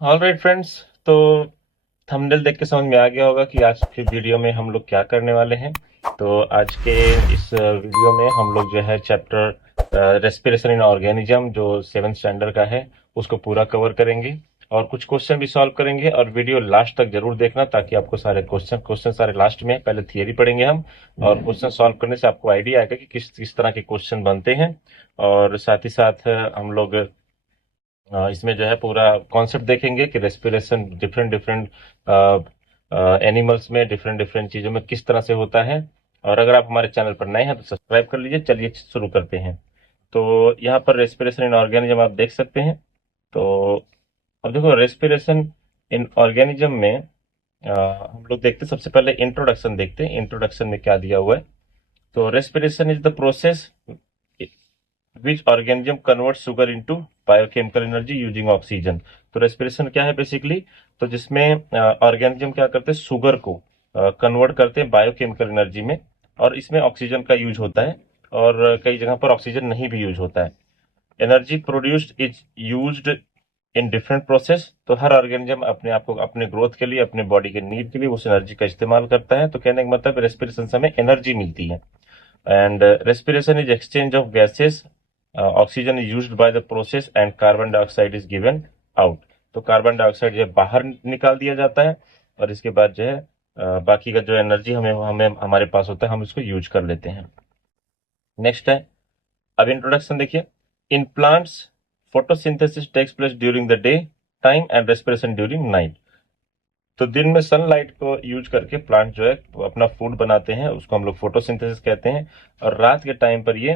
Alright friends, तो thumbnail देख के समझ में आ गया होगा कि आज के वीडियो में हम लोग क्या करने वाले हैं। तो आज के इस वीडियो में हम लोग जो है चैप्टर रेस्पिरेशन इन ऑर्गेनिज्म जो 7th स्टैंडर्ड का है उसको पूरा कवर करेंगे और कुछ क्वेश्चन भी सॉल्व करेंगे। और वीडियो लास्ट तक जरूर देखना ताकि आपको सारे क्वेश्चन सारे लास्ट में, पहले थियरी पढ़ेंगे हम और क्वेश्चन सॉल्व करने से आपको आइडिया आएगा कि किस किस तरह के क्वेश्चन बनते हैं। और साथ ही साथ हम लोग इसमें जो है पूरा कॉन्सेप्ट देखेंगे कि रेस्पिरेशन डिफरेंट डिफरेंट एनिमल्स में डिफरेंट डिफरेंट चीज़ों में किस तरह से होता है। और अगर आप हमारे चैनल पर नए हैं तो सब्सक्राइब कर लीजिए। चलिए शुरू करते हैं। तो यहाँ पर रेस्पिरेशन इन ऑर्गेनिज्म आप देख सकते हैं। तो अब देखो रेस्पिरेशन इन ऑर्गेनिज्म में हम लोग देखते हैं, सबसे पहले इंट्रोडक्शन देखते हैं। इंट्रोडक्शन में क्या दिया हुआ है। तो respiration is the process which organism convert sugar into biochemical energy using oxygen. तो रेस्पिरेशन क्या है बेसिकली, तो जिसमें ऑर्गेनिज्म क्या करते हैं, शुगर को कन्वर्ट करते हैं बायोकेमिकल एनर्जी में। और इसमें ऑक्सीजन का यूज होता है और कई जगह पर ऑक्सीजन नहीं भी यूज होता है। Energy produced is used in different process. तो हर ऑर्गेनिज्म अपने आप को अपने ग्रोथ के लिए, अपने बॉडी के नीड के लिए उस एनर्जी का इस्तेमाल करता है। तो कहने का मतलब रेस्पिरेशन से हमें एनर्जी मिलती है। And respiration is exchange of gases. Oxygen is used by the process and carbon dioxide is given out. तो कार्बन डाइऑक्साइड जो है बाहर निकाल दिया जाता है और इसके बाद जो है बाकी का जो एनर्जी हमें हमें हमारे पास होता है, हम इसको यूज कर लेते हैं। नेक्स्ट है, अब इंट्रोडक्शन देखिए। In plants photosynthesis takes place during the day time and respiration during night. तो दिन में सनलाइट को यूज करके प्लांट जो है अपना फूड बनाते हैं, उसको हम लोग फोटोसिंथेसिस कहते हैं। और रात के टाइम पर ये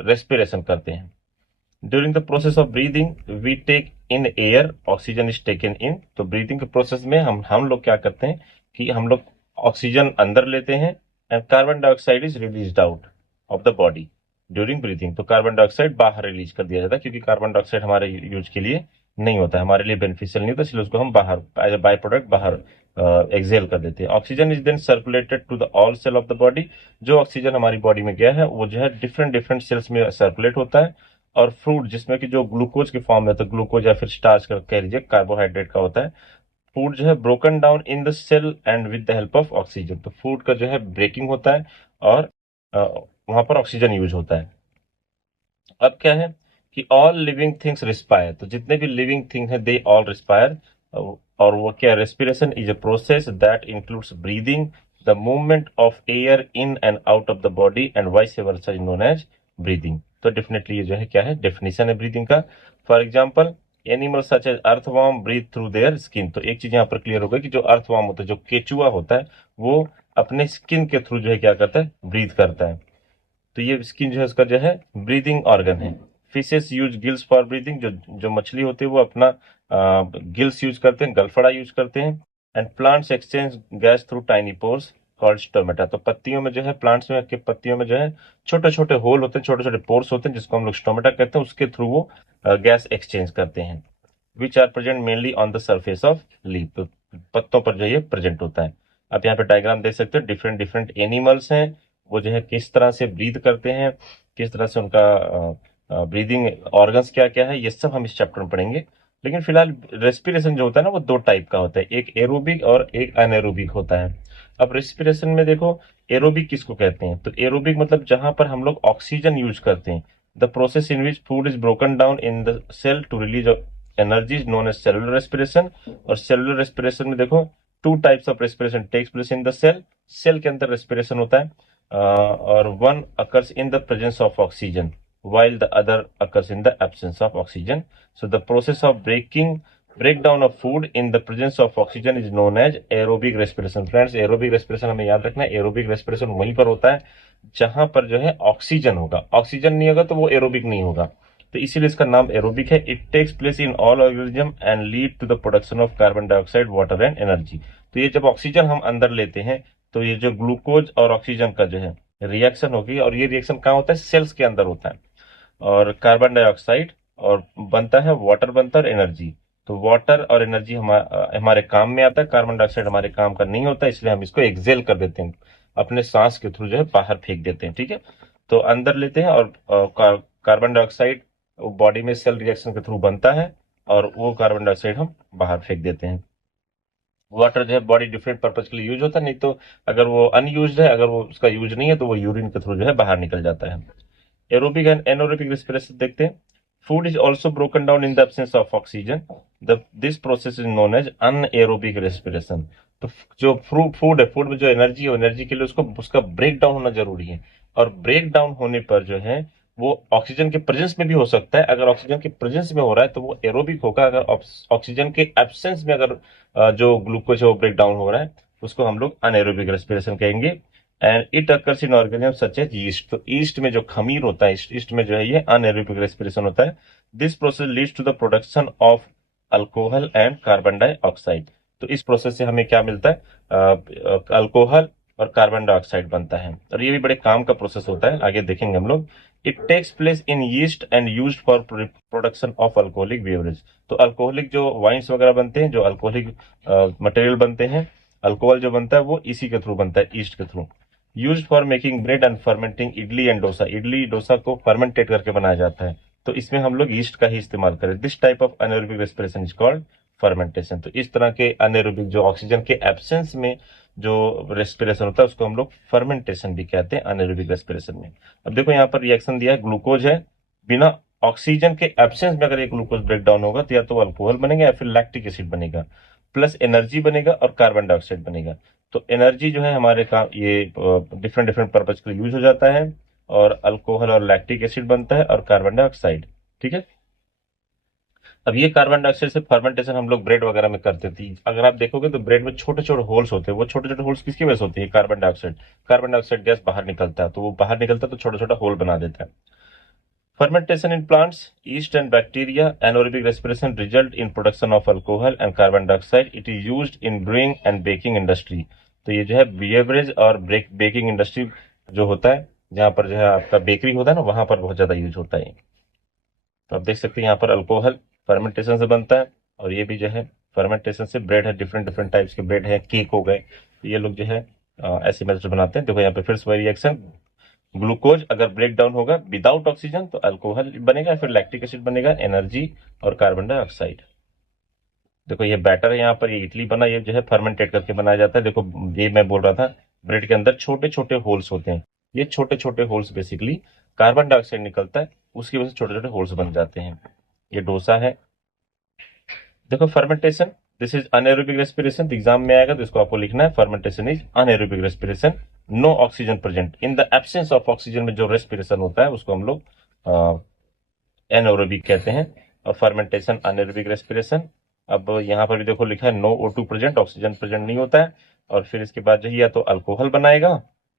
रेस्पिरेशन करते हैं। During the process of breathing we take in air, oxygen is taken in. तो ब्रीदिंग के प्रोसेस में हम लोग क्या करते हैं कि हम लोग ऑक्सीजन अंदर लेते हैं and carbon dioxide is released out of the body during breathing. तो कार्बन डाइऑक्साइड बाहर रिलीज कर दिया जाता है क्योंकि कार्बन डाइऑक्साइड हमारे यूज के लिए नहीं होता है, हमारे लिए बेनिफिशियल नहीं होता, इसलिए उसको हम बाहर एज ए बाय प्रोडक्ट बाहर एक्सेल कर देते हैं। Oxygen is then circulated to the all cell of the body. जो ऑक्सीजन हमारी बॉडी में गया है वो जो है डिफरेंट डिफरेंट सेल्स में सर्कुलेट होता है। और फ्रूट जिसमें कि जो ग्लूकोज के फॉर्म में, तो ग्लूकोज या फिर स्टार्च का कह लीजिए, कार्बोहाइड्रेट का होता है। फूड जो है broken down in the cell and with the help of oxygen. तो फूड का जो है ब्रेकिंग होता है और वहां पर ऑक्सीजन यूज होता है। अब क्या है कि ऑल लिविंग थिंग्स रिस्पायर। तो जितने भी लिविंग थिंग है दे ऑल रिस्पायर। और वो क्या, respiration is a process that includes breathing, the movement of air in and out of the body and vice versa is known as breathing. तो definitely ये जो है क्या है, डेफिनेशन है ब्रीदिंग का। For example animal such as earthworm breathe through their skin. तो एक चीज यहाँ पर क्लियर हो गई कि जो अर्थवॉर्म होता है, जो केचुआ होता है, वो अपने स्किन के थ्रू जो है क्या करता है, ब्रीथ करता है। तो ये स्किन जो है उसका जो है ब्रीदिंग ऑर्गन है। Fishes use gills for breathing. जो जो मछली होती है वो अपना गिल्स यूज करते हैं, गलफड़ा यूज करते हैं। And plants exchange gas through tiny pores called stomata. तो पत्तियों में जो है, प्लांट्स में के पत्तियों में जो है छोटे छोटे होल होते हैं, छोटे छोटे पोर्स होते हैं जिसको हम लोग स्टोमेटा कहते हैं। उसके थ्रू वो गैस एक्सचेंज करते हैं। Which are present mainly on the surface of leaf. तो पत्तों पर जो ये प्रेजेंट होता है। आप यहाँ पे डायग्राम देख सकते हो, डिफरेंट डिफरेंट एनिमल्स हैं, वो जो है किस तरह से ब्रीद करते हैं, किस तरह से उनका ब्रीदिंग ऑर्गन्स क्या क्या है, ये सब हम इस चैप्टर में पढ़ेंगे। लेकिन फिलहाल रेस्पिरेशन जो होता है ना, वो दो टाइप का होता है, एक एरोबिक और एक अनएरोबिक होता है। अब रेस्पिरेशन में देखो, एरोबिक किसको कहते हैं, तो एरोबिक मतलब जहां पर हम लोग ऑक्सीजन यूज करते हैं। The process in which food is broken down in the cell to release energy is known as cellular respiration. और सेलुलर रेस्पिरेशन में देखो, two types of respiration takes place in the cell. Cell के अंदर respiration होता है और one occurs in the presence of oxygen while the other occurs in the absence of oxygen. So the process of breakdown of food in the presence of oxygen is known as aerobic respiration. Friends, aerobic respiration हमें याद रखना है, aerobic respiration वहीं पर होता है जहां पर जो है ऑक्सीजन होगा। ऑक्सीजन नहीं होगा तो वो एरोबिक नहीं होगा, तो इसीलिए इसका नाम एरोबिक है। It takes place in all organism and lead to the production of carbon dioxide, water and energy. तो ये जब ऑक्सीजन हम अंदर लेते हैं तो ये जो ग्लूकोज और ऑक्सीजन का जो है रिएक्शन होगी, और ये रिएक्शन कहाँ होता है, सेल्स के अंदर होता है। और कार्बन डाइऑक्साइड और बनता है, वाटर बनता है और एनर्जी। तो वाटर और एनर्जी हमारे काम में आता है, कार्बन डाइऑक्साइड हमारे काम का नहीं होता, इसलिए हम इसको एक्सेल कर देते हैं, अपने सांस के थ्रू जो है बाहर फेंक देते हैं। ठीक है, तो अंदर लेते हैं और कार्बन डाइऑक्साइड बॉडी में सेल रिएक्शन के थ्रू बनता है और वो कार्बन डाइऑक्साइड हम बाहर फेंक देते हैं। वाटर जो है बॉडी डिफरेंट पर्पज के लिए यूज होता है, नहीं तो अगर वो अनयूज्ड है, अगर वो उसका यूज नहीं है तो वो यूरिन के थ्रू जो है बाहर निकल जाता है। एरोबिक एंड एनोरोबिक रेस्पिरेशन देखते हैं। Food is also broken down in the absence of oxygen. This process is known as anaerobic respiration. तो जो फूड है, फूड में जो एनर्जी है, एनर्जी के लिए उसको उसका ब्रेक डाउन होना जरूरी है। और ब्रेक डाउन होने पर जो है वो ऑक्सीजन के प्रेजेंस में भी हो सकता है। अगर ऑक्सीजन के प्रेजेंस में हो रहा है तो वो एरोबिक होगा। अगर ऑक्सीजन के एब्सेंस में अगर जो ग्लूकोज है वो ब्रेक डाउन हो रहा है उसको हम लोग अनएरोबिक रेस्पिरेशन कहेंगे। And it occurs in organism such as yeast. तो ईस्ट में जो खमीर होता है, ईस्ट में जो है ये अनएरोबिक रेस्पिरेशन होता है। This process leads to the production of alcohol and carbon dioxide. तो इस प्रोसेस से हमें क्या मिलता है? अल्कोहल और कार्बन डाइऑक्साइड बनता है, और ये भी बड़े काम का प्रोसेस होता है, आगे देखेंगे हम लोग। It takes place in yeast and used for production of alcoholic beverage. तो अल्कोहलिक जो वाइन्स वगैरह बनते हैं, जो अल्कोहलिक मटेरियल बनते हैं, अल्कोहल जो बनता है वो इसी के थ्रू बनता है, ईस्ट के through. Use for making bread and fermenting idli and dosa. Idli dosa को फर्मेंटेट करके बनाया जाता है, तो इसमें हम लोग ईस्ट का ही इस्तेमाल करें। This type of anaerobic respiration is called fermentation. तो इस तरह के अनएरोबिक जो ऑक्सीजन के एब्सेंस में जो रेस्पिरेशन होता है उसको हम लोग फर्मेंटेशन भी कहते हैं, अनएरोबिक रेस्पिरेशन में। अब देखो यहाँ पर रिएक्शन दिया है, ग्लूकोज है, बिना ऑक्सीजन के एब्सेंस में अगर एक ग्लूकोज ब्रेक डाउन होगा तो या तो अल्कोहल बनेगा या फिर लैक्टिक एसिड बनेगा, प्लस एनर्जी बनेगा और कार्बन डाइऑक्साइड बनेगा। तो एनर्जी जो है हमारे काम ये डिफरेंट डिफरेंट पर्पज के लिए यूज हो जाता है, और अल्कोहल और लैक्टिक एसिड बनता है और कार्बन डाइऑक्साइड। ठीक है। अब ये कार्बन डाइऑक्साइड से फर्मेंटेशन हम लोग ब्रेड वगैरह में करते थे। अगर आप देखोगे तो ब्रेड में छोटे छोटे होल्स होते हैं। वो छोटे छोटे होल्स किसकी वजह से होती है? कार्बन डाइऑक्साइड गैस बाहर निकलता है, तो वो बाहर निकलता है तो छोटा छोटा होल बना देता है। Fermentation in plants, yeast and bacteria, anaerobic respiration result in production of alcohol and carbon dioxide. It is used in brewing and baking industry. तो ये जो है बेवरेज और बेकिंग इंडस्ट्री जो होता है, जहां पर जो है आपका बेकरी होता है ना, वहां पर बहुत ज्यादा यूज होता है। तो आप देख सकते हैं यहाँ पर अल्कोहल फर्मेंटेशन से बनता है, और ये भी जो है फर्मेंटेशन से ब्रेड है, डिफरेंट डिफरेंट टाइप्स के ब्रेड है, केक हो गए, तो ये लोग जो है ऐसे मेथड बनाते हैं। देखो यहाँ पे फिर से वही रिएक्शन, ग्लूकोज अगर ब्रेक डाउन होगा विदाउट ऑक्सीजन तो अल्कोहल बनेगा, फिर लैक्टिक एसिड बनेगा, एनर्जी और कार्बन डाइऑक्साइड। देखो ये बैटर है, यहाँ पर ये इडली बना, ये जो है फर्मेंटेट करके बनाया जाता है। देखो ये मैं बोल रहा था, ब्रेड के अंदर छोटे छोटे होल्स होते हैं, ये छोटे छोटे होल्स बेसिकली कार्बन डाइऑक्साइड निकलता है, उसकी वजह से छोटे छोटे होल्स बन जाते हैं। ये डोसा है। देखो fermentation, this is anaerobic respiration. Exam में आएगा तो इसको आपको लिखना है, fermentation is anaerobic respiration, no oxygen present. In the absence of oxygen में जो रेस्पिरेशन होता है उसको हम लोग एनएरोबिक कहते हैं, और फर्मेंटेशन अनएरोबिक रेस्पिरेशन। अब यहाँ पर भी देखो लिखा है no O2 present, oxygen present नहीं होता है। और फिर इसके बाद जो है या तो अल्कोहल बनाएगा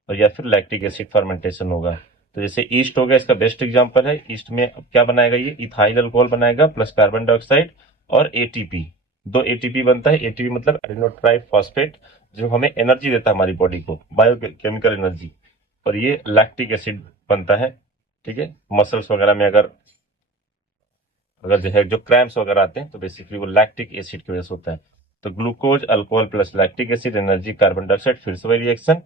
और या फिर लैक्टिक एसिड फर्मेंटेशन होगा। तो जैसे ईस्ट हो गया, इसका बेस्ट एग्जांपल है। ईस्ट में क्या बनाएगा? ये इथाइल अल्कोहल बनाएगा प्लस कार्बन डाइऑक्साइड और एटीपी। दो एटीपी बनता है, एटीपी मतलब एडिनोट्राई फॉस्फेट, जो हमें एनर्जी देता है हमारी बॉडी को, बायोकेमिकल एनर्जी। और ये लैक्टिक एसिड बनता है। ठीक है। मसल्स वगैरह में अगर अगर जो है जो क्रैम्प्स वगैरह आते हैं तो बेसिकली वो लैक्टिक एसिड की वजह से होता है। तो glucose alcohol plus lactic acid, energy carbon dioxide, फिर से वही रिएक्शन।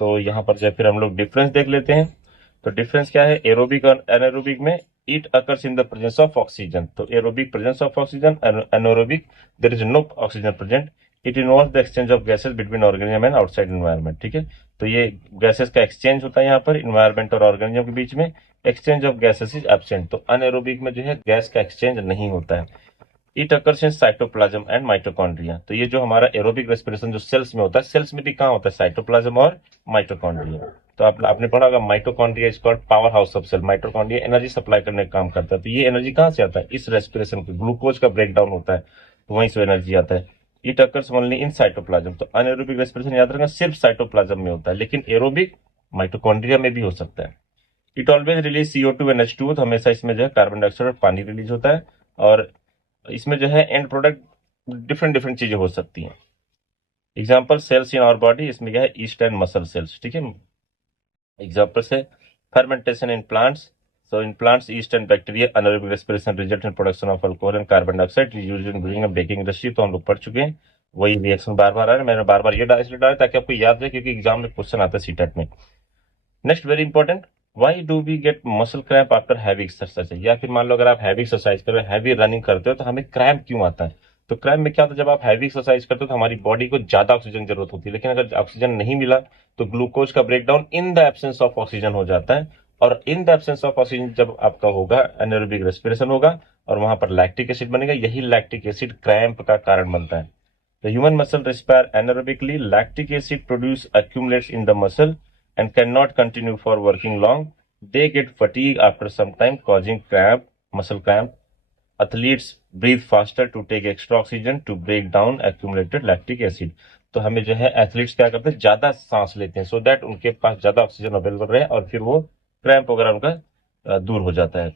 तो यहाँ पर जो है फिर हम लोग डिफरेंस देख लेते हैं। तो डिफरेंस क्या है एरोबिक और एनारोबिक में? It occurs in the presence of oxygen. तो aerobic presence of oxygen, anaerobic there is no oxygen present. It involve the exchange of gases between organism and outside environment. ठीक है। तो ये gases का exchange होता है यहाँ पर इन्वायरमेंट और ऑर्गेनिज्म के बीच में। Exchange of gases is absent. तो अनएरोबिक में जो है गैस का एक्सचेंज नहीं होता है। It occurs in cytoplasm and mitochondria. तो ये जो हमारा एरोबिक रेस्पिरेशन जो सेल्स में होता है, सेल्स में भी कहाँ होता है? साइटोप्लाज्म और माइटोकॉन्ड्रिया। तो आपने पढ़ा होगा mitochondria is called power house of cell. Mitochondria energy supply करने का काम करता है। तो ये एनर्जी कहाँ से आता है? इस रेस्पिरेशन के ग्लूकोज का ब्रेक डाउन होता है, तो वहीं से एनर्जी आता है। It occurs only in cytoplasm. तो अनएरोबिक रेस्पिरेशन याद रखना सिर्फ साइटोप्लाज्म में होता है, लेकिन एरोबिक माइटोकॉन्ड्रिया में भी हो सकता है। It always release CO2 and H2O। तो हमेशा इसमें जो है कार्बन डाइऑक्साइड और पानी रिलीज होता है, और इसमें जो है एंड प्रोडक्ट डिफरेंट डिफरेंट चीजें हो सकती हैं। Example cells in our body, इसमें क्या है? Yeast and muscle cells. ठीक है। एग्जाम्पल से fermentation in plants. So in plants yeast and bacteria anaerobic respiration result in production of alcohol and carbon dioxide used in brewing and baking industry. तो हम लोग पढ़ चुके हैं, वही रिएक्शन बार बार आ रहा है। मैंने बार बार ये इसलिए डाला ताकि आपको याद रहे, क्योंकि एग्जाम में क्वेश्चन आता है सीटेट में। Next very important, why do we get muscle cramp after heavy exercise, या फिर मान लो अगर आप हैवी एक्सरसाइज कर रहे हो, हैवी रनिंग करते हो, तो हमें क्रैम्प क्यों आता है? तो क्रैम्प में क्या होता है, जब आप हैवी एक्सरसाइज करते हो तो हमारी बॉडी को ज्यादा ऑक्सीजन की जरूरत होती है, लेकिन अगर ऑक्सीजन नहीं मिला तो ग्लूकोज का breakdown in the absence of oxygen हो जाता है, और इन द एब्सेंस ऑफ ऑक्सीजन जब आपका होगा एनारोबिक रेस्पिरेशन होगा, और वहां पर लैक्टिक एसिड बनेगा, यही लैक्टिक एसिड क्रैम्प का कारण बनता है। The human muscle respire anaerobically. Lactic acid produce accumulates in the muscle and cannot continue for working long. They get fatigue after some time, causing cramp, muscle cramp. Athletes breathe faster to take extra oxygen to break down accumulated lactic acid. तो हमें जो है athletes क्या करते हैं, ज्यादा सांस लेते हैं, सो दैट उनके पास ज्यादा ऑक्सीजन अवेलेबल रहे, और फिर वो क्रैम्प वगैरह उनका दूर हो जाता है।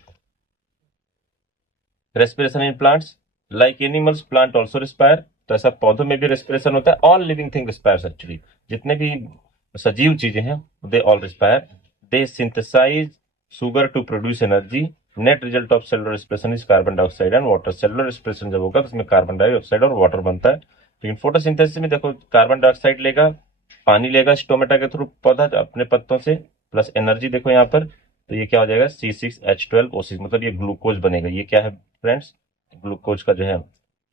Respiration in plants, like animals plant also respire, तो ऐसा पौधों में भी रेस्पिरेशन होता है। All living thing respires actually, जितने भी सजीव चीजें हैं they all respire. They synthesize sugar to produce energy. Net result of cellular respiration is carbon dioxide and water. Cellular respiration जब होगा तो उसमें कार्बन डाइऑक्साइड और वाटर बनता है, लेकिन फोटोसिंथेसिस में देखो कार्बन डाइऑक्साइड लेगा, पानी लेगा स्टोमेटा के थ्रू पौधा अपने पत्तों से, प्लस एनर्जी देखो यहाँ पर, तो ये क्या हो जाएगा C6H12O6, मतलब ये ग्लूकोज बनेगा। ये क्या है फ्रेंड्स, ग्लूकोज का जो है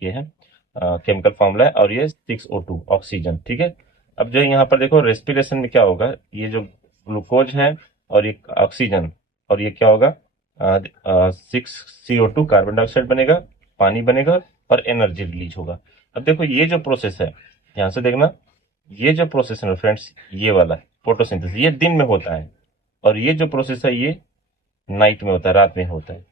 ये है केमिकल फॉर्मूला है, और ये 6O2 ऑक्सीजन, ठीक है। अब जो यहाँ पर देखो रेस्पिरेशन में क्या होगा, ये जो ग्लूकोज है और ये ऑक्सीजन, और ये क्या होगा 6CO2 कार्बन डाइऑक्साइड बनेगा, पानी बनेगा और एनर्जी रिलीज होगा। अब देखो ये जो प्रोसेस है, ध्यान से देखना, ये जो प्रोसेस है फ्रेंड्स, ये वाला फोटोसिंथेसिस ये दिन में होता है, और ये जो प्रोसेस है ये नाइट में होता है, रात में होता है,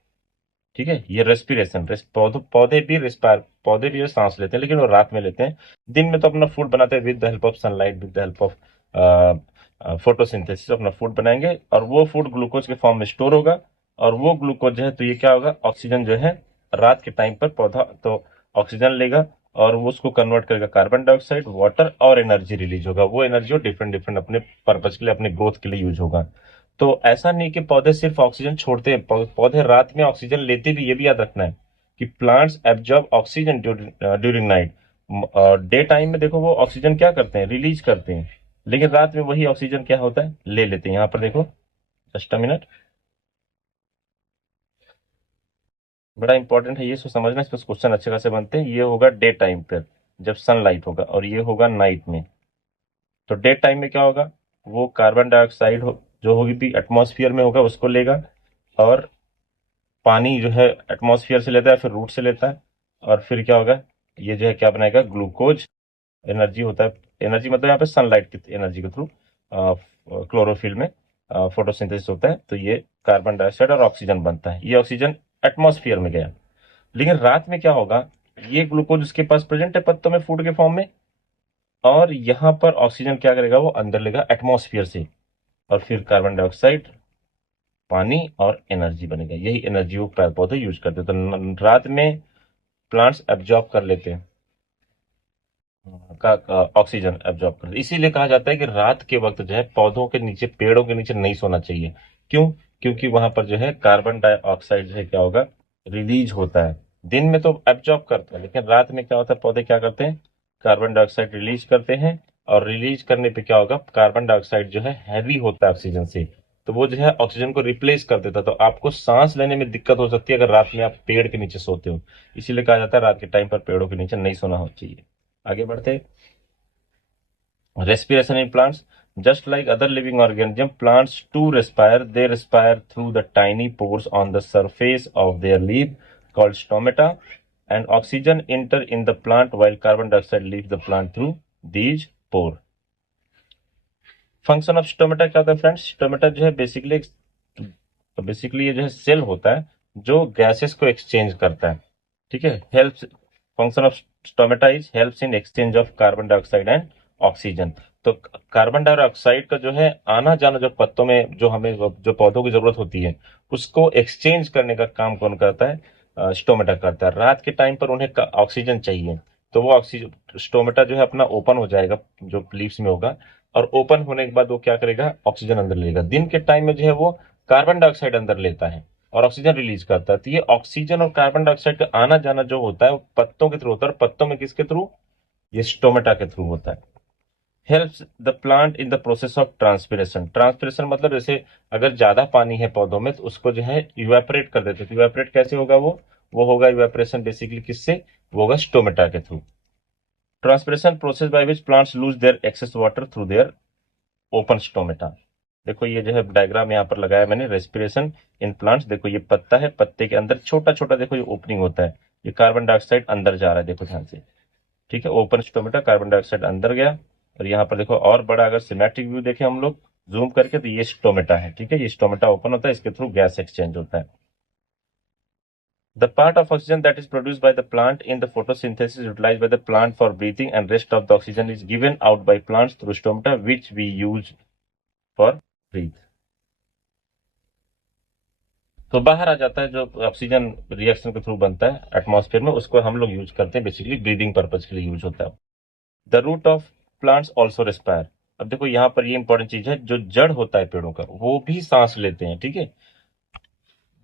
ठीक है। ये रेस्पिरेशन, पौधे भी रिस्पायर, पौधे भी सांस लेते हैं, लेकिन वो रात में लेते हैं। दिन में तो अपना फूड बनाते हैं with the help of sunlight, with the help of photosynthesis अपना फूड बनाएंगे, और वो फूड ग्लूकोज के फॉर्म में स्टोर होगा, और वो ग्लूकोज जो है तो ये क्या होगा, ऑक्सीजन जो है रात के टाइम पर पौधा तो ऑक्सीजन लेगा, और वो उसको कन्वर्ट करेगा कार्बन डाइऑक्साइड, वाटर, और एनर्जी रिलीज होगा। वो एनर्जी डिफरेंट डिफरेंट अपने पर्पज के लिए, अपने ग्रोथ के लिए यूज होगा। तो ऐसा नहीं कि पौधे सिर्फ ऑक्सीजन छोड़ते हैं, पौधे रात में ऑक्सीजन लेते भी, ये भी याद रखना है कि plants absorb oxygen during night. Day time में देखो वो ऑक्सीजन क्या करते हैं, रिलीज करते हैं, लेकिन रात में वही ऑक्सीजन क्या होता है, ले लेते हैं। यहाँ पर देखो, जस्ट अ मिनट, बड़ा इंपॉर्टेंट है ये, इसको समझना, इस पर क्वेश्चन अच्छे खासे बनते हैं। ये होगा डे टाइम पर जब सनलाइट होगा, और ये होगा नाइट में। तो डे टाइम में क्या होगा, वो कार्बन डाइऑक्साइड जो होगी भी एटमॉस्फेयर में होगा उसको लेगा, और पानी जो है एटमॉस्फेयर से लेता है, फिर रूट से लेता है, और फिर क्या होगा, ये जो है क्या बनाएगा, ग्लूकोज, एनर्जी होता है। एनर्जी मतलब यहाँ पे सनलाइट की एनर्जी के थ्रू क्लोरोफिल में फोटोसिंथेसिस होता है, तो ये कार्बन डाइऑक्साइड और ऑक्सीजन बनता है। ये ऑक्सीजन एटमॉस्फेयर में गया, लेकिन रात में क्या होगा, ये ग्लूकोज उसके पास प्रेजेंट है पत्तों में फूड के फॉर्म में, और यहाँ पर ऑक्सीजन क्या करेगा, वो अंदर लेगा एटमॉस्फेयर से, और फिर कार्बन डाइऑक्साइड, पानी और एनर्जी बनेगा। यही एनर्जी वो पेड़ पौधे यूज करते हैं। तो रात में प्लांट्स एब्जॉर्ब कर लेते हैं का ऑक्सीजन एब्जॉर्ब करते हैं। इसीलिए कहा जाता है कि रात के वक्त जो है पौधों के नीचे, पेड़ों के नीचे नहीं सोना चाहिए। क्यों? क्योंकि वहां पर जो है कार्बन डाइऑक्साइड जो है क्या होगा, रिलीज होता है। दिन में तो एब्जॉर्ब करते हैं, लेकिन रात में क्या होता है, पौधे क्या करते हैं, कार्बन डाइऑक्साइड रिलीज करते हैं, और रिलीज करने पे क्या होगा, कार्बन डाइऑक्साइड जो है हैवी होता है ऑक्सीजन से, तो वो जो है ऑक्सीजन को रिप्लेस कर देता है। तो आपको सांस लेने में दिक्कत हो सकती है अगर रात में आप पेड़ के नीचे सोते हो। इसीलिए कहा जाता है रात के टाइम पर पेड़ों के नीचे नहीं सोना हो चाहिए। आगे बढ़ते, respiration in plants, just like other living organisms, plants too respire. They respire through the tiny pores on the surface of their leaf called stomata, and oxygen enter in the plant while carbon dioxide leaves the plant through these pore. Function of stomata क्या होता है friends, stomata जो है basically ये जो है cell होता है जो गैसेस को एक्सचेंज करता है, ठीक है। Helps, function of stomata is helps in exchange of carbon dioxide and oxygen. तो कार्बन डाइऑक्साइड का जो है आना जाना जो पत्तों में, जो हमें जो पौधों की जरूरत होती है, उसको एक्सचेंज करने का काम कौन करता है, स्टोमेटा करता है। रात के टाइम पर उन्हें ऑक्सीजन चाहिए, तो वो ऑक्सीजन स्टोमेटा जो है अपना ओपन हो जाएगा, जो लीव्स में होगा, और ओपन होने के बाद वो क्या करेगा, ऑक्सीजन अंदर लेगा। दिन के टाइम में जो है वो कार्बन डाइऑक्साइड अंदर लेता है और ऑक्सीजन रिलीज करता है। तो ये ऑक्सीजन और कार्बन डाइऑक्साइड का आना जाना जो होता है वो पत्तों के थ्रू होता है, और पत्तों में किसके थ्रू, ये स्टोमेटा के थ्रू होता है। Helps the plant in the process of transpiration. Transpiration मतलब जैसे अगर ज्यादा पानी है पौधों में तो उसको जो है इवेपोरेट कर देते हैं। तो इवेपोरेट कैसे होगा? वो होगा इवेपोरेशन बेसिकली किससे? वो होगा स्टोमेटा के through. Transpiration process by which plants lose their excess water through their open stomata. देखो ये जो है डायग्राम यहाँ पर लगाया मैंने, रेस्पिरेशन इन प्लांट्स। देखो ये पत्ता है, पत्ते के अंदर छोटा छोटा देखो ये ओपनिंग होता है, ये कार्बन डाइऑक्साइड अंदर जा रहा है, देखो ध्यान से। ठीक है, ओपन स्टोमेटा, कार्बन डाइऑक्साइड अंदर गया। और यहाँ पर देखो और बड़ा अगर सिमेट्रिक व्यू देखें हम लोग जूम करके तो ये स्टोमेटा है। ठीक है, ये स्टोमेटा ओपन होता है, इसके थ्रू गैस एक्सचेंज होता है। The part of oxygen that is produced by the plant in the photosynthesis utilized by the plant for breathing and rest of the oxygen is given out by plants through stomata which we use for breathe। तो बाहर आ जाता है जो oxygen reaction के through बनता है atmosphere में, उसको हम लोग यूज करते हैं, बेसिकली ब्रीदिंग पर्पज के लिए यूज होता है। The root of plants also respire. अब देखो यहाँ पर ये इंपॉर्टेंट चीज है, जो जड़ होता है पेड़ों का वो भी सांस लेते हैं। ठीक है,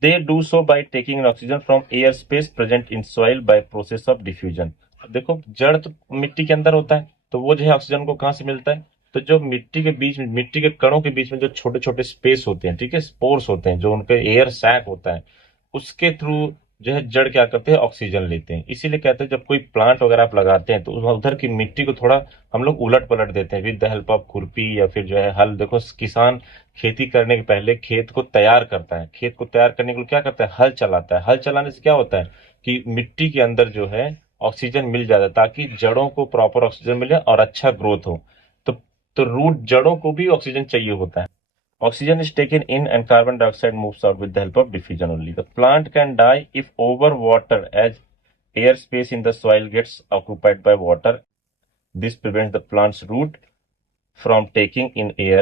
they do so by taking in oxygen from air space present in soil by process of diffusion. अब देखो जड़ तो मिट्टी के अंदर होता है, तो वो जो है ऑक्सीजन को कहाँ से मिलता है? तो जो मिट्टी के बीच में, मिट्टी के कणों के बीच में जो छोटे छोटे स्पेस होते हैं, ठीक है, स्पोर्स होते हैं, जो उनके एयर सैक होता है, उसके थ्रू जो है जड़ क्या करते हैं? ऑक्सीजन लेते हैं। इसीलिए कहते हैं जब कोई प्लांट वगैरह आप लगाते हैं तो उधर की मिट्टी को थोड़ा हम लोग उलट पलट देते हैं विद द हेल्प ऑफ खुरपी या फिर जो है हल। देखो किसान खेती करने के पहले खेत को तैयार करता है, खेत को तैयार करने के लिए क्या करता है? हल चलाता है। हल चलाने से क्या होता है कि मिट्टी के अंदर जो है ऑक्सीजन मिल जाता है, ताकि जड़ों को प्रॉपर ऑक्सीजन मिले और अच्छा ग्रोथ हो। तो तो रूट जड़ों को भी ऑक्सीजन चाहिए होता है। Oxygen is taken in and carbon dioxide moves out with the help of diffusion only. The plant can die if overwater, as air space in the soil gets occupied by water. This prevents the plant's root from taking in air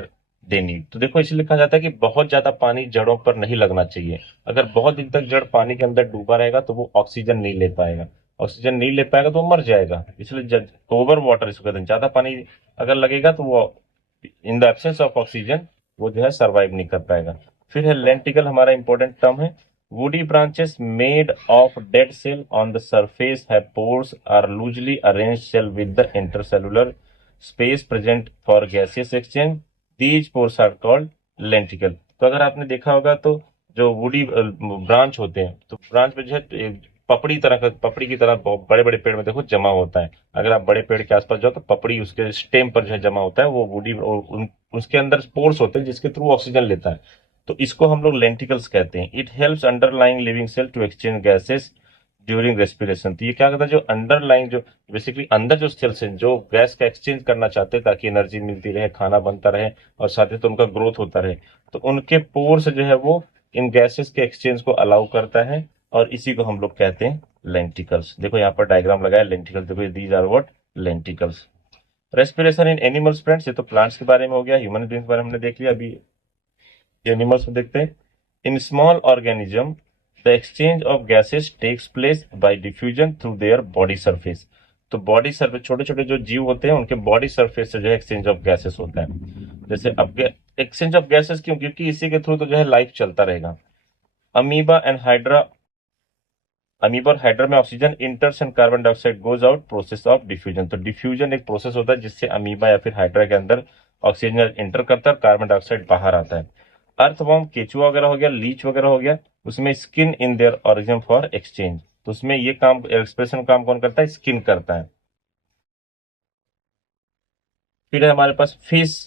they need। तो देखो इसलिए कहा जाता है कि बहुत ज्यादा पानी जड़ों पर नहीं लगना चाहिए। अगर बहुत दिन तक जड़ पानी के अंदर डूबा रहेगा तो वो ऑक्सीजन नहीं ले पाएगा, ऑक्सीजन नहीं ले पाएगा तो वो मर जाएगा। इसलिए ओवर वाटर इसको कहते हैं, ज्यादा पानी अगर लगेगा तो वो इन द एब्सेंस ऑफ ऑक्सीजन वो जो है सर्वाइव नहीं कर पाएगा। फिर है लेंटिकल, हमारा इंपॉर्टेंट टर्म है। Woody branches made of dead cell on the surface have pores are loosely arranged cell with the intercellular space present for gaseous exchange. These pores are called lenticel. तो अगर आपने देखा होगा तो जो woody branch होते हैं तो ब्रांच में जो है पपड़ी तरह का, पपड़ी की तरह बड़े बड़े पेड़ में देखो जमा होता है। अगर आप बड़े पेड़ के आसपास जाओ तो पपड़ी उसके स्टेम पर जो है जमा होता है, वो वुडी उसके अंदर स्पोर्स होते हैं जिसके थ्रू ऑक्सीजन लेता है। तो इसको हम लोग लेंटिकल्स कहते हैं। It helps underlying living cell to exchange gases during respiration. तो ये क्या करता है, जो अंडरलाइंग, जो बेसिकली अंदर जो सेल्स हैं जो गैस का एक्सचेंज करना चाहते हैं ताकि एनर्जी मिलती रहे, खाना बनता रहे और साथ ही तो उनका ग्रोथ होता रहे, तो उनके पोर्स जो है वो इन गैसेस के एक्सचेंज को अलाउ करता है, और इसी को हम लोग कहते हैं लेंटिकल्स। देखो यहाँ पर डायग्राम लगाया लेंटिकल्स, देखो these are what? Lenticels. Respiration in animals friends, ये तो प्लांट्स के बारे में हो गया। ह्यूमन बींग्स के बारे में हमने देख लिया, अभी एनिमल्स में देखते हैं। In small organism the exchange of gases takes place by diffusion through their body surface. तो बॉडी सरफेस, छोटे छोटे जो जीव होते हैं उनके बॉडी सरफेस से जो है एक्सचेंज ऑफ गैसेस होता है। जैसे अब एक्सचेंज ऑफ गैसेस क्यों? क्योंकि इसी के थ्रू तो जो है लाइफ चलता रहेगा। अमीबा एंड हाइड्रा, अमीबा और हाइड्रा में oxygen इंटर्स and carbon dioxide goes out, process of diffusion. तो डिफ्यूजन एक प्रोसेस होता है जिससे अमीबा या फिर हाइड्रा के अंदर ऑक्सीजन इंटर करता है, कार्बन डाइऑक्साइड बाहर आता है। अर्थवॉर्म, केचुआ वगैरह हो गया, लीच वगैरह हो गया, उसमें skin in their origin for exchange. तो उसमें ये काम, एक्सप्रेशन काम कौन करता है? स्किन करता है। फिर है हमारे पास fish,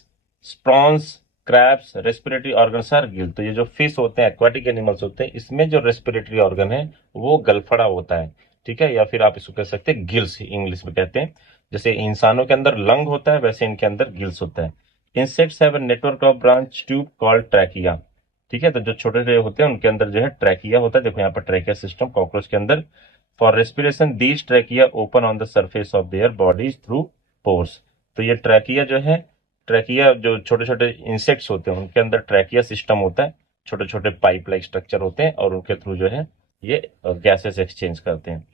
prawns, crabs, respiratory organs are gill. तो ये जो फिश होते हैं, एक्वाटिक एनिमल्स होते हैं, इसमें जो रेस्पिरेटरी ऑर्गन है वो गलफड़ा होता है। ठीक है, या फिर आप इसको कह सकते हैं गिल्स, इंग्लिश में कहते हैं। जैसे इंसानों के अंदर लंग होता है वैसे इनके अंदर गिल्स होता है। Insects have a network of branch tube called trachea. ठीक है, तो जो छोटे छोटे होते हैं उनके अंदर जो है ट्रैकिया होता है। देखो यहाँ पर ट्रैकिया सिस्टम कॉकरोच के अंदर। For respiration these trachea open on the surface of their bodies through pores. तो ये ट्रैकिया जो है, ट्रैकिया जो छोटे छोटे इंसेक्ट्स होते हैं उनके अंदर ट्रैकिया सिस्टम होता है, छोटे छोटे पाइप लाइक स्ट्रक्चर होते हैं और उनके थ्रू जो है ये गैसेस एक्सचेंज करते हैं।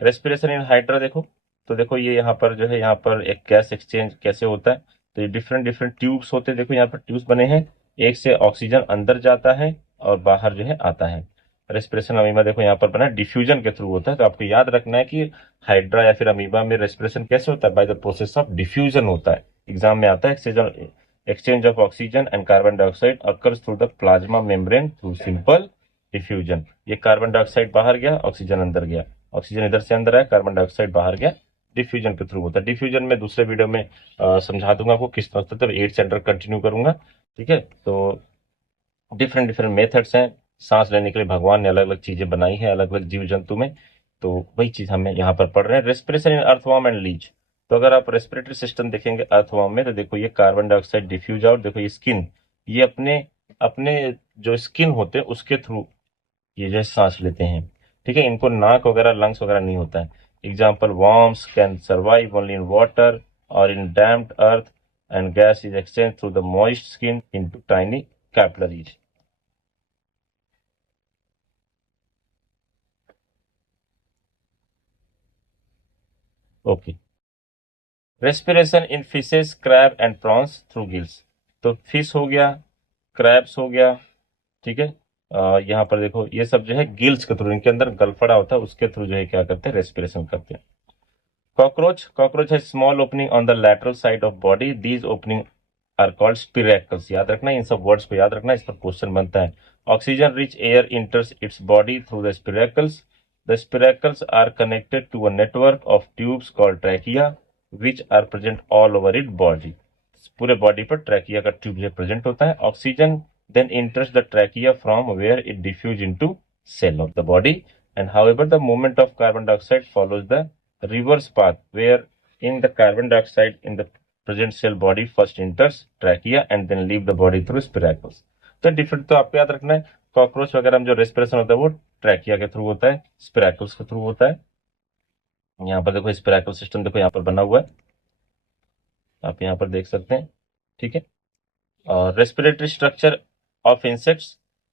रेस्पिरेशन इन हाइड्रा देखो, तो देखो ये यहाँ पर जो है, यहाँ पर एक गैस एक्सचेंज कैसे होता है। तो ये डिफरेंट डिफरेंट ट्यूब्स होते हैं, देखो यहाँ पर ट्यूब्स बने हैं, एक से ऑक्सीजन अंदर जाता है और बाहर जो है आता है। रेस्पिरेशन अमीबा देखो यहाँ पर बना डिफ्यूजन के थ्रू होता है। तो आपको याद रखना है कि हाइड्रा या फिर अमीबा में रेस्पिरेशन कैसे होता है? By the process of diffusion होता है। एग्जाम में आता है। Exchange of oxygen and carbon dioxide occurs through the plasma membrane through simple diffusion. ये कार्बन डाइऑक्साइड बाहर गया, ऑक्सीजन अंदर गया, ऑक्सीजन इधर से अंदर आया, कार्बन डाइऑक्साइड बाहर गया, डिफ्यूजन के थ्रू होता है। डिफ्यूजन में दूसरे वीडियो में समझा दूंगा आपको किस तरह से, 8 सेंटर कंटिन्यू करूंगा। ठीक है, तो डिफरेंट डिफरेंट मेथड्स हैं। सांस लेने के लिए भगवान ने अलग अलग चीजें बनाई है अलग अलग जीव जंतु में, तो वही चीज हमें यहाँ पर पढ़ रहे हैं। Respiration in earthworm and Leach. तो अगर आप रेस्पिरेटरी सिस्टम देखेंगे अर्थवर्म में, तो देखो ये कार्बन डाइऑक्साइड डिफ्यूज आउट, देखो ये स्किन, ये अपने अपने जो स्किन होते हैं उसके थ्रू ये जो है सांस लेते हैं। ठीक है, इनको नाक वगैरह लंग्स वगैरह नहीं होता है। Example, worms can survive only in water और in damped earth and gas is exchange through the moist skin into tiny capillaries. Okay, respiration in fishes crab and prawns through gills. तो fish हो गया, crabs हो गया, ठीक है, यहाँ पर देखो ये सब जो है गिल्स के थ्रू, इनके अंदर गलफड़ा होता है उसके थ्रू जो है क्या करते हैं, रेस्पिरेशन करते हैं। कॉकरोच है small opening on the lateral side of body, these opening are called spiracles. याद रखना, इन सब वर्ड्स को याद रखना, इस पर क्वेश्चन बनता है। Oxygen rich air enters its body through the spiracles. The spiracles are connected to a network of tubes called trachea which are present all over it body. पूरे बॉडी पर ट्रैकिया का ट्यूब जो present होता है। Oxygen then enters the trachea from where it diffuses into cell of the body, and however the movement of carbon dioxide follows the reverse path where in the carbon dioxide in the present cell body first enters trachea and then leave the body through spiracles। तो different तो आपको याद रखना है। Cockroach वगैरह में जो respiration होता है वो ट्रैकिया के थ्रू होता है, स्पिरैकल्स के थ्रू होता है। यहाँ पर देखो स्पिरैकल सिस्टम देखो यहाँ पर बना हुआ है, आप यहाँ पर देख सकते हैं। ठीक है, और रेस्पिरेटरी स्ट्रक्चर ऑफ इंसेक्ट्स।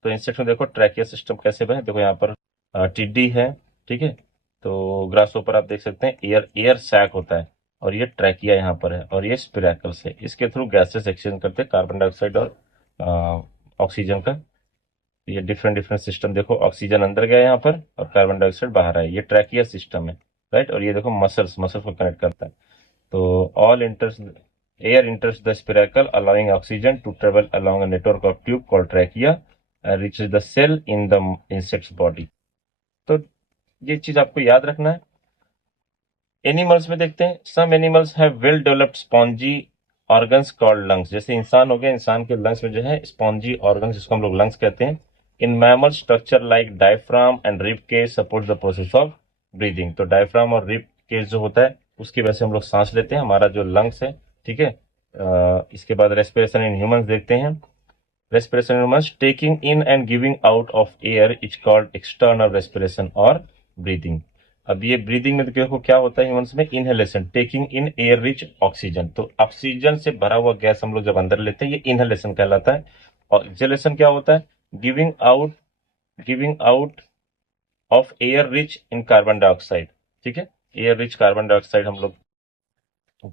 तो इंसेक्ट में देखो ट्रैकिया सिस्टम कैसे बने, देखो यहाँ पर टिड्डी है। ठीक है, तो ग्रास ऊपर आप देख सकते हैं एयर एयर सैक होता है, और ये ट्रैकिया यहाँ पर है, और ये स्पिरैकल्स है, इसके थ्रू गैसेस एक्सचेंज करते हैं कार्बन डाइऑक्साइड और ऑक्सीजन का। ये डिफरेंट डिफरेंट सिस्टम देखो, ऑक्सीजन अंदर गया यहाँ पर और कार्बन डाइऑक्साइड बाहर आया, ये ट्रैकिया सिस्टम है, राइट। और ये देखो मसल्स को कनेक्ट करता है। तो all इंटर्स air enters the spiracle allowing oxygen to travel along a network of tube called trachea and reaches the cell in the insect's body। तो ये चीज आपको याद रखना है। एनिमल्स में देखते हैं, some animals have well developed spongy organs called lungs. जैसे इंसान हो गया, इंसान के लंग्स में जो है स्पॉन्जी ऑर्गन्स, जिसको हम लोग लंग्स कहते हैं। In mammal structure like diaphragm and rib cage support the process of breathing. तो डायफ्राम और रिब केज जो होता है उसकी वजह से हम लोग सांस लेते हैं, हमारा जो लंग्स है। ठीक है, इसके बाद रेस्पिरेशन इन ह्यूमंस देखते हैं। Respiration in humans, taking in and giving out of air is called external respiration और ब्रीदिंग। अब ये ब्रीदिंग में देखो क्या होता है ह्यूमंस में, inhalation, taking in air rich oxygen. तो ऑक्सीजन से भरा हुआ गैस हम लोग जब अंदर लेते हैं ये इनहेलेशन कहलाता है। और एक्सहेलेशन क्या होता है, giving out of air rich in carbon dioxide. ठीक है, एयर रिच कार्बन डाइऑक्साइड हम लोग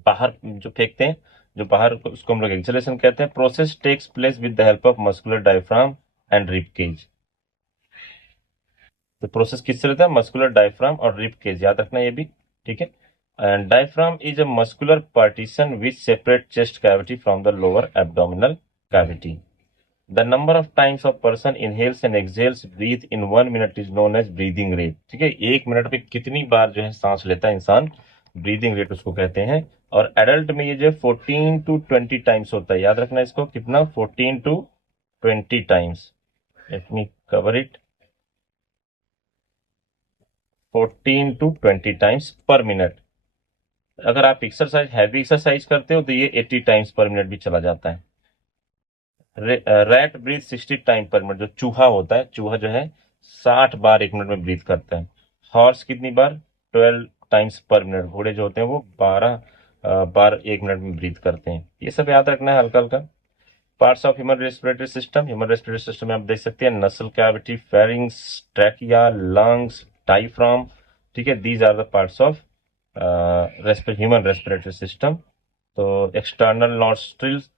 बाहर जो फेंकते हैं, जो बाहर, उसको हम लोग एक्सहेलेशन कहते हैं। Process takes place with the help of muscular diaphragm and rib cage. तो प्रोसेस किससे रहता है, मस्कुलर डायफ्राम और रिब केज, याद रखना ये भी। ठीक है, and diaphragm is a muscular partition which separate chest cavity from the lower abdominal cavity. The number of times of person inhales and exhales breath in 1 minute is known as breathing rate. ठीक है, 1 minute पे कितनी बार जो है सांस लेता है इंसान, ब्रीदिंग रेट उसको कहते हैं। और एडल्ट में ये जो 14 to 20 टाइम्स होता है, याद रखना इसको, कितना, 14 to 20 times. Let me cover it, 14 to 20 times per minute. अगर आप एक्सरसाइज, हैवी एक्सरसाइज करते हो तो ये 80 टाइम्स पर मिनट भी चला जाता है। Rat breathe 60 time per minute. जो चूहा होता है, चूहा जो है 60 बार 1 मिनट में ब्रीथ करता है। हॉर्स कितनी बार, 12 टाइम्स पर मिनट। घोड़े जो होते हैं वो 12 बार 1 मिनट में ब्रीथ करते हैं। ये सब याद रखना है हल्का हल्का। Parts of human respiratory system, human respiratory system में आप देख सकते हैं nasal cavity, pharynx, trachea, lungs, diaphragm. ठीक है, these are the parts of human respiratory system. तो एक्सटर्नल नॉस्ट्रिल्स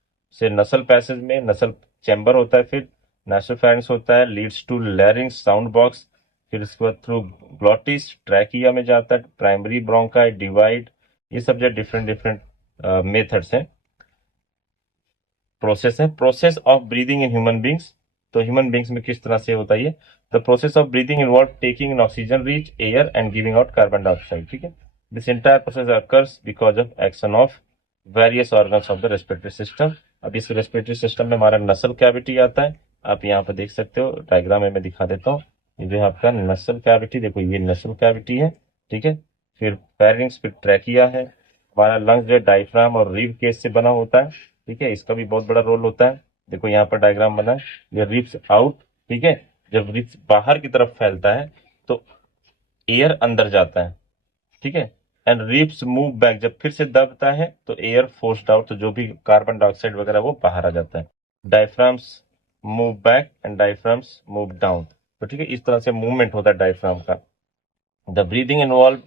से नसल पैसेज में नसल चैम्बर होता है, फिर नासोफैरिंक्स होता है, leads to larynx sound box, फिर इसके बाद थ्रू ग्लॉटिस ट्रैकिया में जाता है, प्राइमरी ब्रोंकाई डिवाइड। ये सब जो डिफरेंट डिफरेंट मेथड्स हैं प्रोसेस है। Process of breathing in human beings, तो ह्यूमन बींग्स में किस तरह से होता है ये? The process of breathing involve taking in oxygen rich air and giving out carbon dioxide, ठीक है। This entire process occurs because of action of various organs of the respiratory system. अब इस रेस्पिरेटरी सिस्टम में हमारा नसल cavity आता है, आप यहाँ पर देख सकते हो, डायग्राम में मैं दिखा देता हूँ। ये जो है आपका नसल कैविटी, देखो ये नसल कैविटी है, ठीक है। फिर फेरिंग्स, फिर ट्रैकिया है। हमारा लंग्स जो है डायफ्राम और रिब केस से बना होता है, ठीक है, इसका भी बहुत बड़ा रोल होता है। देखो यहाँ पर डायग्राम बना है, ये रिब्स आउट, ठीक है। जब रिब्स बाहर की तरफ फैलता है तो एयर अंदर जाता है, ठीक है। एंड रिब्स मूव बैक, जब फिर से दबता है तो एयर फोर्स्ड आउट, तो जो भी कार्बन डाइऑक्साइड वगैरह वो बाहर आ जाता है। Diaphragms move back and diaphragms move down, तो ठीक है, इस तरह से मूवमेंट होता है डायफ्राम का। The breathing involve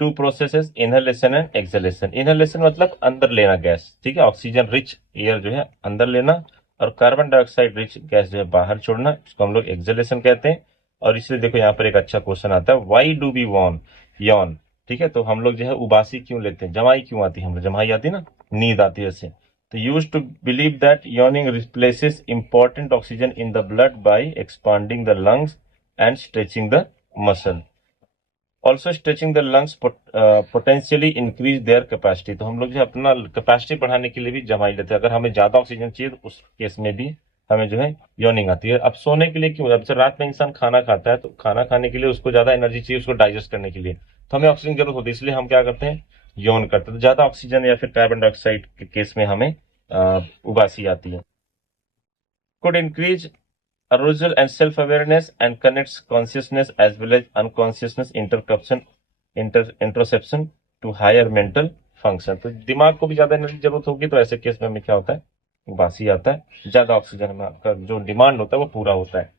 two processes, inhalation and exhalation. Inhalation मतलब अंदर लेना गैस, ठीक है, ऑक्सीजन रिच एयर जो है अंदर लेना, और कार्बन डाइऑक्साइड रिच गैस जो है बाहर छोड़ना, इसको हम लोग एक्सहेलेशन कहते हैं। और इसलिए देखो यहाँ पर एक अच्छा क्वेश्चन आता है, why do we yawn yawn, ठीक है। तो हम लोग जो है उबासी क्यों लेते हैं, जमाई क्यों आती है, हम लोग जमाई आती है ना, नींद आती है ऐसे। तो use to believe that yawning replaces important oxygen in the blood by expanding the lungs and stretching the muscle. Also stretching the lungs potentially increase their capacity. तो हम लोग जो अपना कैपेसिटी बढ़ाने के लिए भी जमाई लेते हैं, अगर हमें ज्यादा ऑक्सीजन चाहिए तो उस केस में भी हमें जो है यॉर्निंग आती है। अब सोने के लिए क्यों, जब से रात में इंसान खाना खाता है तो खाना खाने के लिए उसको ज्यादा एनर्जी चाहिए, उसको डाइजेस्ट करने के लिए, तो हमें ऑक्सीजन की जरूरत होती है, इसलिए हम क्या करते हैं, यौन करते हैं। तो ज्यादा ऑक्सीजन या फिर कार्बन डाइऑक्साइड के केस में हमें उबासी आती है। Could increase arousal and self-awareness and connects consciousness as well as unconsciousness introspection to higher mental function। तो दिमाग को भी ज्यादा एनर्जी जरूरत होगी, तो ऐसे केस में हमें क्या होता है, उबासी आता है, ज्यादा ऑक्सीजन में आपका जो डिमांड होता है वो पूरा होता है।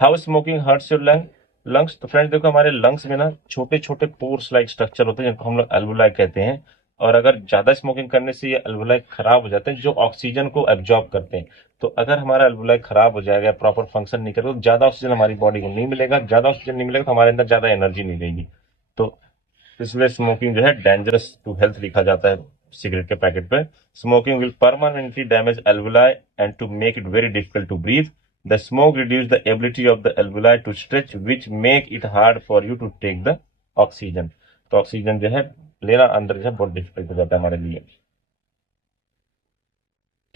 How smoking hurts your lungs. तो फ्रेंड्स देखो, हमारे लंग्स में ना छोटे छोटे पोर्स लाइक स्ट्रक्चर होते हैं जिनको हम लोग अल्वुलाई कहते हैं, और अगर ज्यादा स्मोकिंग करने से ये अल्वुलाई खराब हो जाते हैं जो ऑक्सीजन को एब्जॉर्ब करते हैं। तो अगर हमारा अल्वुलाई खराब हो जाएगा, प्रॉपर फंक्शन नहीं करेगा, तो ज्यादा ऑक्सीजन हमारी बॉडी को नहीं मिलेगा, ज्यादा ऑक्सीजन नहीं मिलेगा तो हमारे अंदर ज्यादा एनर्जी नहीं रहेगी। तो इसलिए स्मोकिंग जो है डेंजरस टू हेल्थ लिखा जाता है सिगरेट के पैकेट पे। Smoking will permanently damage alveoli and to make it very difficult to breathe. The smoke reduces the ability of the alveoli to stretch, which make it hard for you to take the oxygen। तो oxygen जो है लेना अंदर जो है बहुत difficult हो जाता है हमारे लिए।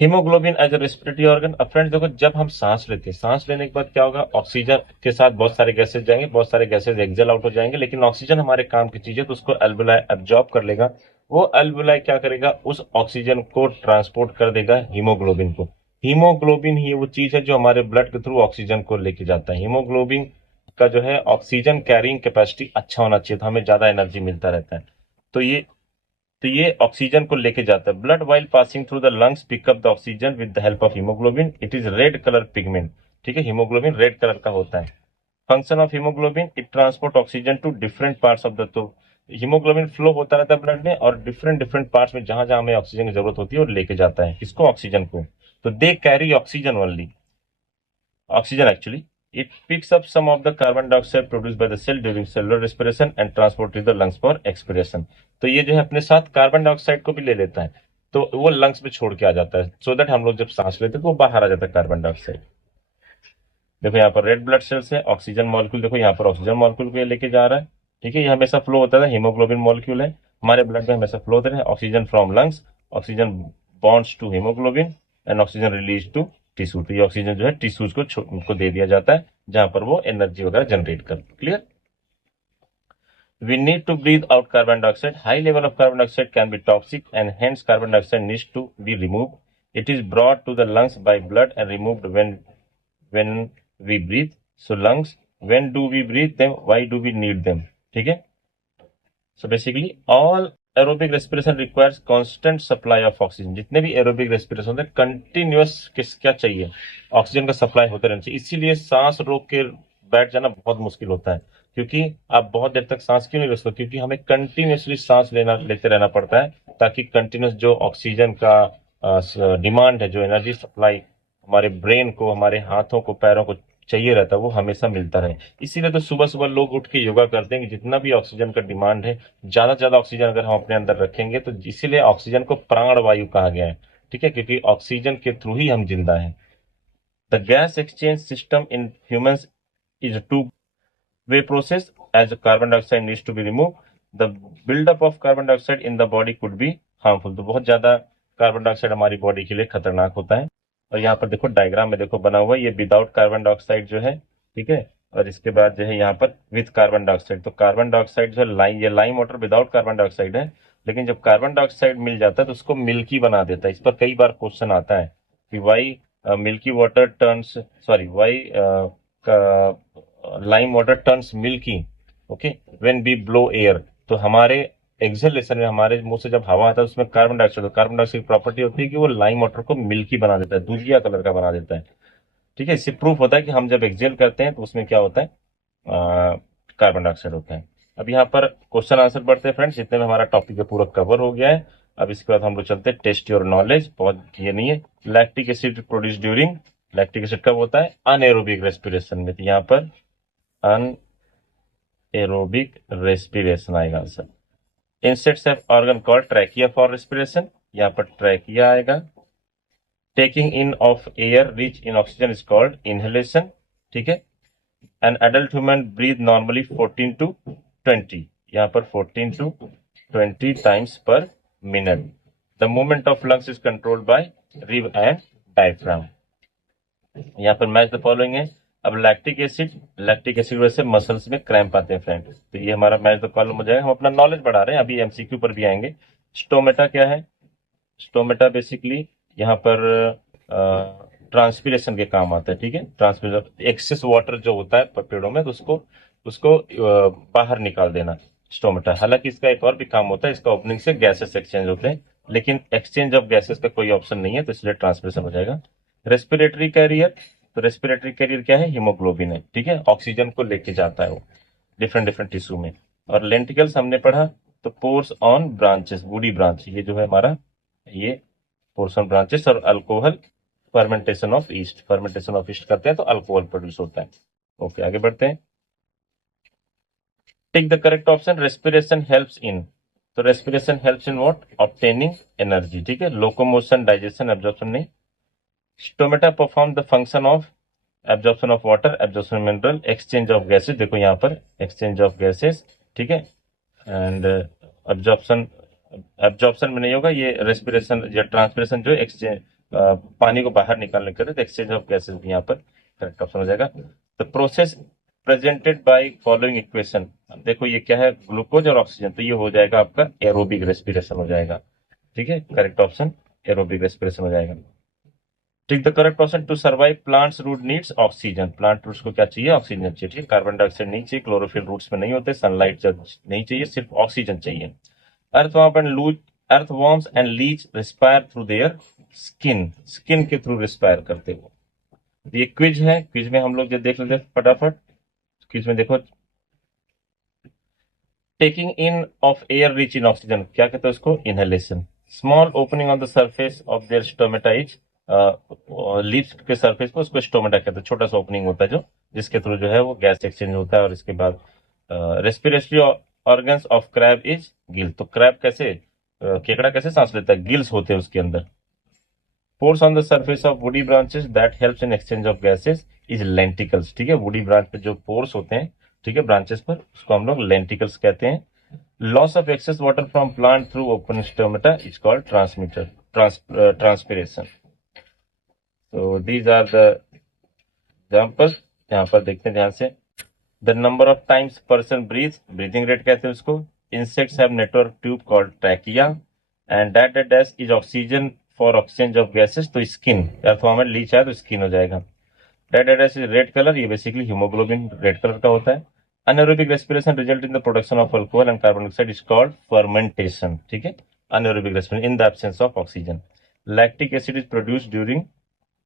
Haemoglobin as a respiratory organ. अब फ्रेंड्स देखो, जब हम सांस लेते हैं, सांस लेने के बाद क्या होगा, ऑक्सीजन के साथ बहुत सारे गैसेज जाएंगे, बहुत सारे गैसेज एक्सेल आउट हो जाएंगे, लेकिन ऑक्सीजन हमारे काम की चीज है, तो उसको अल्वेलाई एब्जॉर्ब कर लेगा। वो अल्वेलाई क्या करेगा, उस ऑक्सीजन को ट्रांसपोर्ट कर देगा हीमोग्लोबिन को। हीमोग्लोबिन ही वो चीज है जो हमारे ब्लड के थ्रू ऑक्सीजन को लेके जाता है। हीमोग्लोबिन का जो है ऑक्सीजन कैरिंग कैपेसिटी अच्छा होना चाहिए, तो हमें ज्यादा एनर्जी मिलता रहता है। तो ये ऑक्सीजन को लेके जाता है। Blood while passing through the lungs pick up the oxygen with the help of haemoglobin. It is red colour pigment, ठीक है, हीमोग्लोबिन रेड कलर का होता है। Function of haemoglobin, it transport oxygen to different parts of the, तो haemoglobin flow होता रहता है blood में, और डिफरेंट डिफरेंट पार्ट्स में जहां जहां हमें ऑक्सीजन की जरूरत होती है और लेके जाता है किसको, ऑक्सीजन को। तो they carry oxygen only, oxygen actually. It picks up some of the carbon dioxide produced by the cell during cellular respiration and transport to the lungs for expiration। तो ये जो है अपने साथ कार्बन डाइऑक्साइड को भी ले लेता है, तो वो लंग्स में छोड़ के आ जाता है, सो दैट हम लोग जब सांस लेते हैं तो वो बाहर आ जाता है कार्बन डाइऑक्साइड। देखो यहाँ पर रेड ब्लड सेल्स है, ऑक्सीजन मॉलिक्यूल देखो यहाँ पर ऑक्सीजन मॉलिक्यूल को लेके जा रहा है, ठीक है, ये हमेशा फ्लो होता है, हीमोग्लोबिन मॉलिक्यूल है हमारे ब्लड में, हमेशा फ्लो होते हैं। Oxygen from lungs, oxygen bonds to haemoglobin and oxygen release to tissue. तो ये ऑक्सीजन जो है टिश्यूज को दे दिया जाता है जहां पर वो एनर्जी वगैरह जनरेट कर। Clear. We need to breathe out carbon dioxide. High level of carbon dioxide can be toxic and hence carbon dioxide needs to be removed. It is brought to the lungs by blood and removed when we breathe. So lungs, when do we breathe them? Why do we need them? ठीक है। So basically all aerobic respiration requires constant supply of oxygen। जितने भी aerobic respiration होते हैं continuous क्या चाहिए, oxygen का supply होते रहना चाहिए। इसीलिए सांस रोक के बैठ जाना बहुत मुश्किल होता है, क्योंकि आप बहुत देर तक सांस क्यों नहीं रोक सकते, क्योंकि हमें कंटिन्यूसली सांस लेते रहना पड़ता है, ताकि कंटिन्यूस जो ऑक्सीजन का डिमांड है, जो एनर्जी सप्लाई हमारे ब्रेन को, हमारे हाथों को, पैरों को चाहिए रहता है, वो हमेशा मिलता रहे। इसीलिए तो सुबह सुबह लोग उठ के योगा करते हैं कि जितना भी ऑक्सीजन का डिमांड है, ज्यादा से ज्यादा ऑक्सीजन अगर हम अपने अंदर रखेंगे, तो इसीलिए ऑक्सीजन को प्राण वायु कहा गया है। ठीक है, क्योंकि ऑक्सीजन के थ्रू ही हम जिंदा हैं। The gas exchange system in humans is two way process as carbon dioxide needs to be remove. The buildup of carbon dioxide in the body could be harmful. तो बहुत ज्यादा कार्बन डाइऑक्साइड हमारी body के लिए खतरनाक होता है। और यहाँ पर देखो डायग्राम में देखो बना हुआ है, ये विदाउट कार्बन डाइऑक्साइड जो है, ठीक है, और इसके बाद जो है यहाँ पर विथ कार्बन डाइऑक्साइड। तो कार्बन डाइऑक्साइड जो है ये lime water without carbon dioxide है, लेकिन जब कार्बन डाइऑक्साइड मिल जाता है तो उसको मिल्की बना देता है। इस पर कई बार क्वेश्चन आता है कि why milky water turns, sorry why lime water turns milky, okay, when we blow air. तो हमारे एक्सहेलेशन में, हमारे मुंह से जब हवा आता है उसमें कार्बन डाइऑक्साइड, तो कार्बन डाइऑक्साइड की प्रॉपर्टी होती है कि वो लाइम वाटर को मिल्की बना देता है, दूधिया कलर का बना देता है। ठीक है, इससे प्रूफ होता है कि हम जब एक्सहेल करते हैं तो उसमें क्या होता है, कार्बन डाइऑक्साइड होता है। अब यहाँ पर क्वेश्चन आंसर पढ़ते हैं फ्रेंड्स, जितने में हमारा टॉपिक है पूरा कवर हो गया है। अब इसके बाद हम लोग चलते हैं टेस्ट योर नॉलेज, बहुत ये नहीं है। Lactic acid produce during, lactic acid कब होता है, अनएरोबिक रेस्पिरेशन में। तो यहाँ पर अनएरोबिक रेस्पिरेशन आएगा answer. Insects have organ called trachea for respiration, यहाँ पर ट्रैकिया आएगा। Taking in of air rich in oxygen is called inhalation, ठीक है। An adult human breathe normally 14 to 20, यहाँ पर 14 to 20 times per minute. The movement of lungs is controlled by rib end diaphragm. यहाँ पर match the following है। अब lactic acid वजह से मसल्स में क्रैम्प आते हैं फ्रेंड, तो ये हमारा मैच द कॉलम हो जाएगा। हम अपना नॉलेज बढ़ा रहे हैं, अभी एमसीक्यू पर भी आएंगे। स्टोमेटा क्या है, स्टोमेटा बेसिकली यहाँ पर ट्रांसपीरेशन के काम आता है, ठीक है। ट्रांसपीरेशन, एक्सेस वाटर जो होता है पेड़ों में, तो उसको उसको बाहर निकाल देना, स्टोमेटा। हालांकि इसका एक और भी काम होता है, इसका ओपनिंग से गैसेस एक्सचेंज होते हैं, लेकिन एक्सचेंज ऑफ गैसेस का कोई ऑप्शन नहीं है, तो इसलिए ट्रांसपीरेशन हो जाएगा। रेस्पिरेटरी कैरियर, तो रेस्पिरेटरी कैरियर क्या है, हीमोग्लोबिन है, ठीक है, ऑक्सीजन को लेके जाता है वो डिफरेंट डिफरेंट टिश्यू में। और लेंटिकल्स हमने पढ़ा, तो pores on branches, woody branch, ये जो है हमारा ये पोर्स ऑन ब्रांचेस। और alcohol, fermentation of east, fermentation of east करते हैं तो अल्कोहल प्रोड्यूस होता है। ओके, आगे बढ़ते हैं। Take the correct option, respiration helps in, तो respiration helps in what, obtaining energy, ठीक है, लोकोमोशन, डाइजेशन, एब्जॉर्प्शन नहीं। Stomata perform the function of absorption of water, absorption mineral, exchange of gases, देखो यहाँ पर एक्सचेंज ऑफ गैसेस, ठीक है, and absorption, absorption में नहीं होगा ये, रेस्पिरेशन या ट्रांसपिरेशन जो एक्सचेंज पानी को बाहर निकालने के लिए, एक्सचेंज ऑफ गैसेस भी यहाँ पर करेक्ट ऑप्शन हो जाएगा। The process presented by following equation, देखो ये क्या है, ग्लूकोज और ऑक्सीजन, तो ये हो जाएगा आपका एरोबिक रेस्पिरेशन हो जाएगा, ठीक है, करेक्ट ऑप्शन एरोबिक रेस्पिरेशन हो जाएगा। Tick the correct option, to survive plants root needs oxygen, plant roots को क्या चाहिए, ऑक्सीजन चाहिए, ठीक है, कार्बन डाइऑक्साइड नहीं चाहिए, क्लोरोफिल रूट्स में नहीं होते, सनलाइट नहीं चाहिए, सिर्फ ऑक्सीजन चाहिए। Earthworms and Leach respire through their skin, skin के थ्रू रिस्पायर करते हो। ये क्विज है, क्विज में हम लोग जो देख लेते फटाफट, क्विज में देखो, taking in of air rich in oxygen, क्या कहते हैं उसको, inhalation. Small opening on the surface of their stomata is, lips के सरफेस पर उसको स्टोमेटा कहते हैं, छोटा सा ओपनिंग होता है जो, जिसके थ्रू जो है वो गैस एक्सचेंज होता है। और इसके बाद respiratory organs of crab is Gill, तो क्रैब कैसे, केकड़ा कैसे सांस लेता है, गिल्स होते हैं उसके अंदर। Pores on the surface of woody branches that helps in exchange of gases is lenticels, ठीक है, वुडी ब्रांच पे जो पोर्स होते हैं, ठीक है, ब्रांचेस पर, उसको हम लोग लेंटिकल्स कहते हैं। Loss of excess water from plant through open stomata is called transpiration. तो दीज आर द एग्जाम्पल, यहाँ पर देखते हैं ध्यान से। The number of times person breathe, breathing rate कहते हैं उसको। Insects have network tube called trachea, and that dash is oxygen for exchange of gases, तो स्किन, अथवा हमें लीच है तो स्किन हो जाएगा। That dash is red colour, ये बेसिकली हीमोग्लोबिन रेड कलर का होता है। Anaerobic respiration result in the production of alcohol and carbon dioxide is called fermentation, ठीक है, anaerobic respiration in the absence of oxygen. Lactic acid is produced during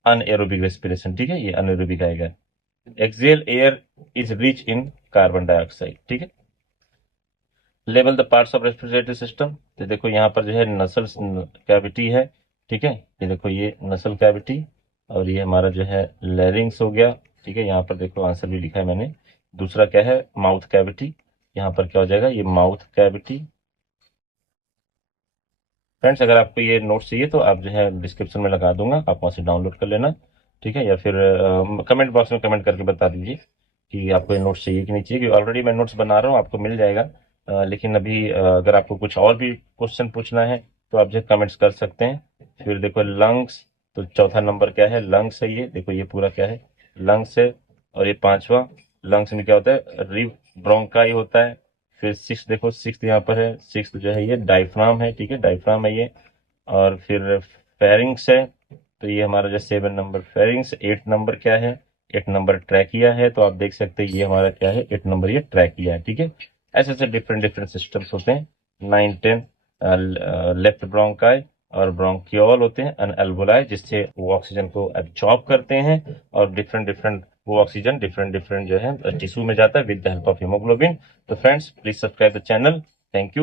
anaerobic respiration, ठीक है, ये anaerobic आएगा। Exhale air is rich in carbon dioxide, ठीक है। Label the parts of respiratory system, तो देखो यहाँ पर जो है नसल कैविटी है, ठीक है, ये देखो ये नसल कैविटी, और ये हमारा जो है लैरिंग्स हो गया, ठीक है, यहाँ पर देखो आंसर भी लिखा है मैंने। दूसरा क्या है, माउथ कैविटी, यहाँ पर क्या हो जाएगा, ये माउथ कैविटी। फ्रेंड्स अगर आपको ये नोट्स चाहिए तो आप जो है डिस्क्रिप्शन में लगा दूंगा, आप वहाँ से डाउनलोड कर लेना, ठीक है। या फिर कमेंट बॉक्स में कमेंट करके बता दीजिए कि आपको ये नोट्स चाहिए कि नहीं चाहिए, क्योंकि ऑलरेडी मैं नोट्स बना रहा हूँ, आपको मिल जाएगा। लेकिन अभी अगर आपको कुछ और भी क्वेश्चन पूछना है तो आप जो कमेंट्स कर सकते हैं। फिर देखो लंग्स, तो चौथा नंबर क्या है, लंग्स है। ये देखो ये पूरा क्या है, लंग्स है। और ये पांचवा, लंग्स में क्या होता है, रिब ब्रोंकाई होता है। फिर सिक्स देखो, सिक्स यहाँ पर है, सिक्स जो है ये डायफ्राम है, ठीक है, डायफ्राम है ये। और फिर फेरिंग्स है, तो ये हमारा जो 7 नंबर फेरिंग्स। 8 नंबर क्या है, 8 नंबर ट्रैकिया है। तो आप देख सकते हैं ये हमारा क्या है, 8 नंबर ये ट्रैकिया है, ठीक है। ऐसे ऐसे डिफरेंट डिफरेंट सिस्टम्स होते हैं। 9, 10 लेफ्ट ब्रोंकाई और ब्रोंकियोल होते हैं, अनएल्वोलाई, जिससे वो ऑक्सीजन को एब्जॉर्ब करते हैं। और डिफरेंट डिफरेंट वो ऑक्सीजन डिफरेंट डिफरेंट जो है टिश्यू में जाता है with the help of haemoglobin. तो friends please subscribe the channel. Thank you.